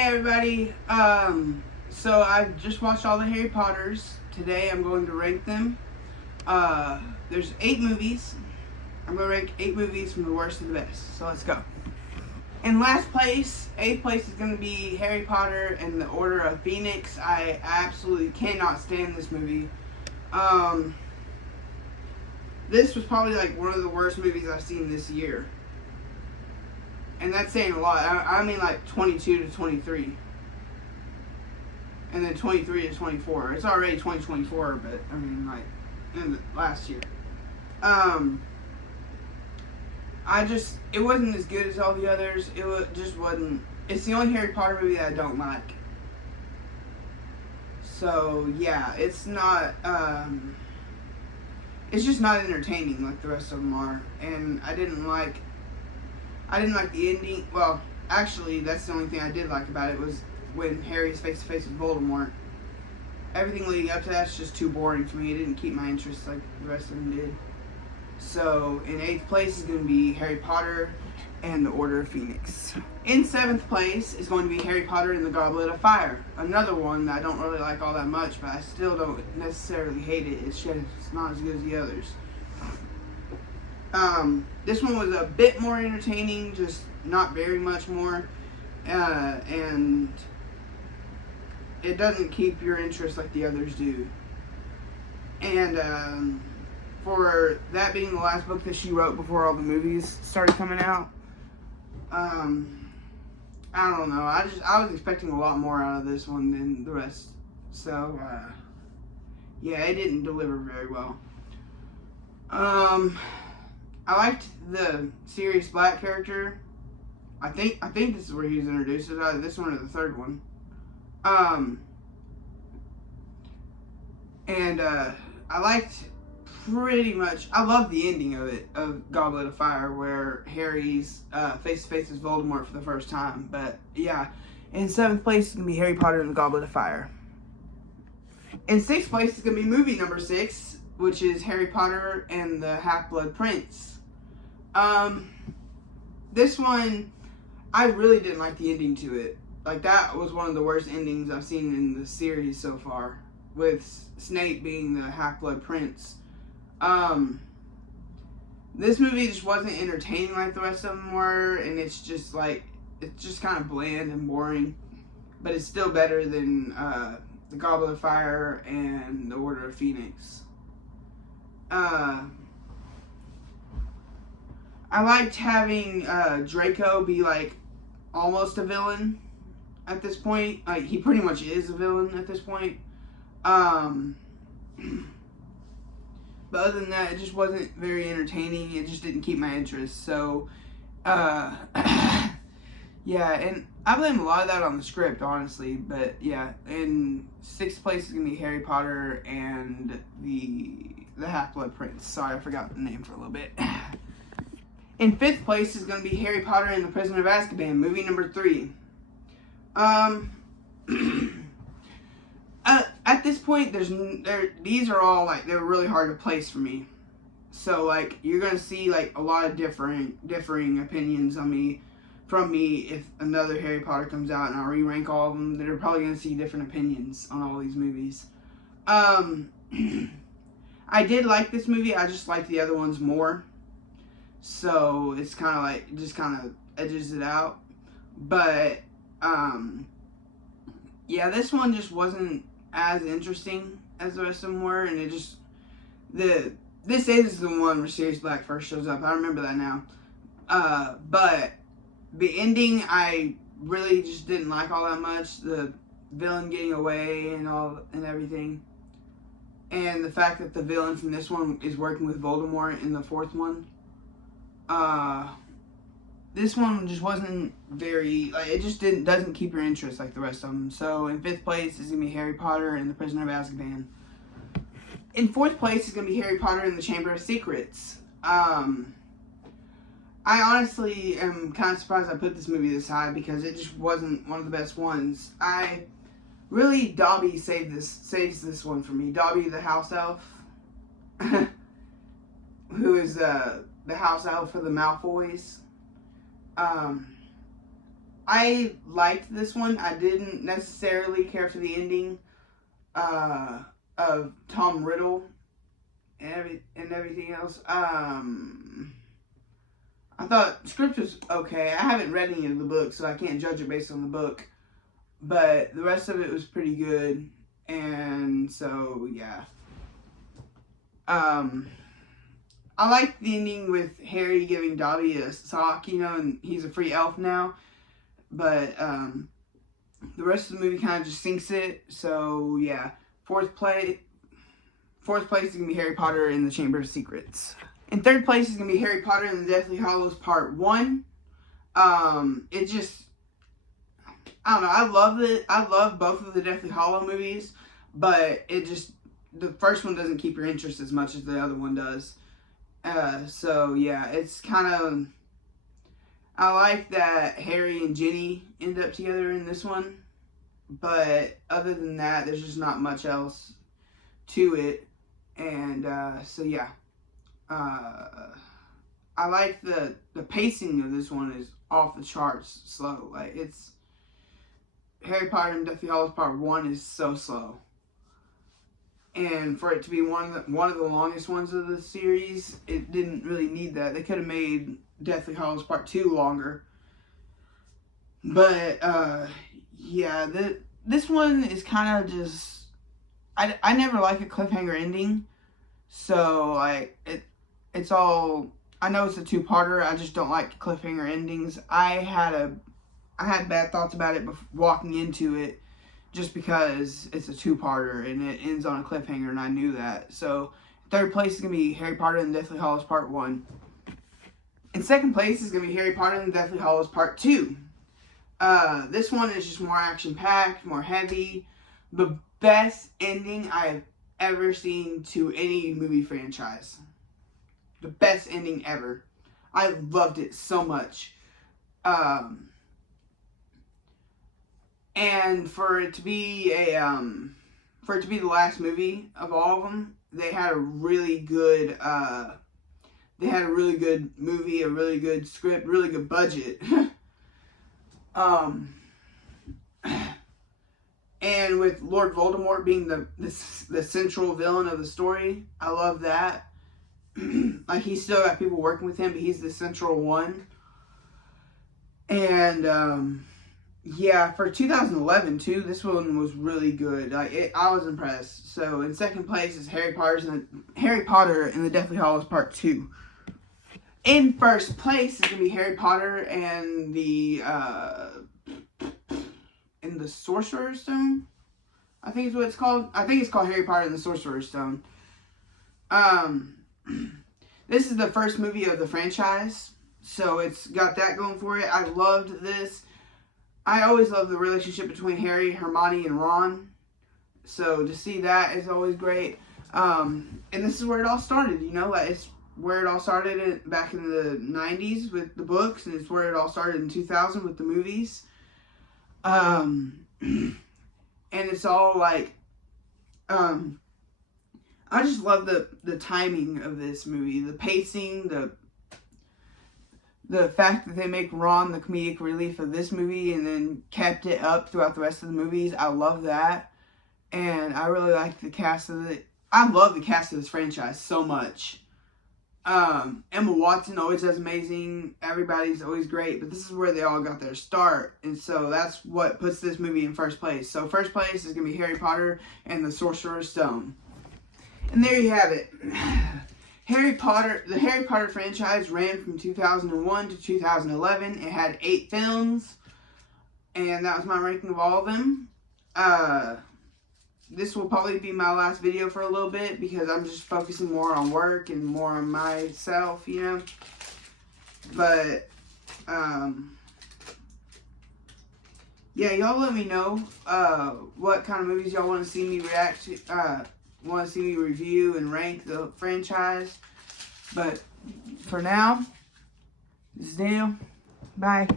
Hey everybody, so I've just watched all the Harry Potters. Today I'm going to rank them. There's 8 movies. I'm going to rank 8 movies from the worst to the best. So let's go. In last place, 8th place is going to be Harry Potter and the Order of Phoenix. I absolutely cannot stand this movie. This was probably like one of the worst movies I've seen this year. And that's saying a lot. I mean like 22 to 23. And then 23 to 24. It's already 2024, but I mean like in the last year. It wasn't as good as all the others. Just wasn't. It's the only Harry Potter movie that I don't like. So yeah, it's not. It's just not entertaining like the rest of them are, and I didn't like the ending. Well, actually, that's the only thing I did like about it was when Harry's face to face with Voldemort. Everything leading up to that's just too boring for me. It didn't keep my interest like the rest of them did. So, in 8th place is going to be Harry Potter and the Order of Phoenix. In 7th place is going to be Harry Potter and the Goblet of Fire. Another one that I don't really like all that much, but I still don't necessarily hate it. It's just not as good as the others. This one was a bit more entertaining, just not very much more. And it doesn't keep your interest like the others do. And, for that being the last book that she wrote before all the movies started coming out, I don't know. I was expecting a lot more out of this one than the rest. So, yeah, it didn't deliver very well. I liked the Sirius Black character. I think this is where he was introduced. It's either this one or the third one. I liked pretty much. I love the ending of it, of Goblet of Fire, where Harry's face to face with Voldemort for the first time. But yeah, in 7th place is gonna be Harry Potter and the Goblet of Fire. In 6th place is gonna be movie number 6, which is Harry Potter and the Half-Blood Prince. This one, I really didn't like the ending to it. Like, that was one of the worst endings I've seen in the series so far, with Snape being the Half-Blood Prince. This movie just wasn't entertaining like the rest of them were, and it's just kind of bland and boring, but it's still better than the Goblet of Fire and the Order of Phoenix. I liked having Draco be like almost a villain at this point. Like, he pretty much is a villain at this point. But other than that, it just wasn't very entertaining. It just didn't keep my interest. So, yeah, and I blame a lot of that on the script, honestly. But yeah, in 6th place is gonna be Harry Potter and the Half-Blood Prince. Sorry, I forgot the name for a little bit. In 5th place is gonna be Harry Potter and the Prisoner of Azkaban, movie number 3. At this point, these are all like, they're really hard to place for me. So like, you're gonna see like a lot of differing opinions from me if another Harry Potter comes out and I re-rank all of them. They're probably gonna see different opinions on all these movies. I did like this movie. I just like the other ones more. So it's kind of like, just kind of edges it out. But yeah, this one just wasn't as interesting as the rest of them were, and it just, this is the one where Sirius Black first shows up. I remember that now. But the ending, I really just didn't like all that much. The villain getting away and everything, and the fact that the villain from this one is working with Voldemort in the 4th one. This one just wasn't very, like, it just doesn't keep your interest like the rest of them. So in 5th place is going to be Harry Potter and the Prisoner of Azkaban. In 4th place is going to be Harry Potter and the Chamber of Secrets. I honestly am kind of surprised I put this movie this high, because it just wasn't one of the best ones. Dobby saves this one for me. Dobby the house elf, who is the house elf for the Malfoys. I liked this one. I didn't necessarily care for the ending of Tom Riddle and everything else. I thought script was okay. I haven't read any of the books, so I can't judge it based on the book. But the rest of it was pretty good. And so, yeah. I like the ending with Harry giving Dobby a sock, you know, and he's a free elf now. But the rest of the movie kind of just sinks it. So, yeah. Fourth place is going to be Harry Potter and the Chamber of Secrets. In third place is going to be Harry Potter and the Deathly Hallows Part 1. It just, I don't know, I love it. I love both of the Deathly Hallow movies, but it just, the first one doesn't keep your interest as much as the other one does. So yeah, it's kind of, I like that Harry and Ginny end up together in this one, but other than that, there's just not much else to it. And so yeah, I like the pacing of this one is off the charts slow. Like, it's Harry Potter and Deathly Hallows Part 1 is so slow. And for it to be one of the longest ones of the series, it didn't really need that. They could have made Deathly Hallows Part 2 longer. But yeah, this one is kind of just, I never like a cliffhanger ending. So like it's all, I know it's a two-parter, I just don't like cliffhanger endings. I had bad thoughts about it walking into it, just because it's a two-parter and it ends on a cliffhanger, and I knew that. So third place is going to be Harry Potter and the Deathly Hallows Part 1. In second place is going to be Harry Potter and the Deathly Hallows Part 2. This one is just more action-packed, more heavy. The best ending I've ever seen to any movie franchise. The best ending ever. I loved it so much. And for it to be the last movie of all of them, they had a really good movie, a really good script, really good budget. And with Lord Voldemort being the central villain of the story, I love that. Like, he's still got people working with him, but he's the central one. And yeah, for 2011 too, this one was really good. I was impressed. So in second place is Harry Potter and the Deathly Hallows Part 2. In first place is gonna be Harry Potter and the Sorcerer's Stone. I think is what it's called. I think it's called Harry Potter and the Sorcerer's Stone. This is the first movie of the franchise, so it's got that going for it. I loved this. I always love the relationship between Harry, Hermione, and Ron. So to see that is always great. And this is where it all started, you know. Like, it's where it all started back in the 90s with the books, and it's where it all started in 2000 with the movies. And it's all like, I just love the timing of this movie, the pacing, the fact that they make Ron the comedic relief of this movie and then kept it up throughout the rest of the movies. I love that. And I really like the cast of it. I love the cast of this franchise so much. Emma Watson always does amazing. Everybody's always great. But this is where they all got their start. And so that's what puts this movie in first place. So first place is going to be Harry Potter and the Sorcerer's Stone. And there you have it. The Harry Potter franchise ran from 2001 to 2011. It had 8 films, and that was my ranking of all of them. This will probably be my last video for a little bit because I'm just focusing more on work and more on myself, you know. But yeah, y'all let me know what kind of movies y'all want to see me react to. Want to see me review and rank the franchise. But for now, this is Daniel. Bye.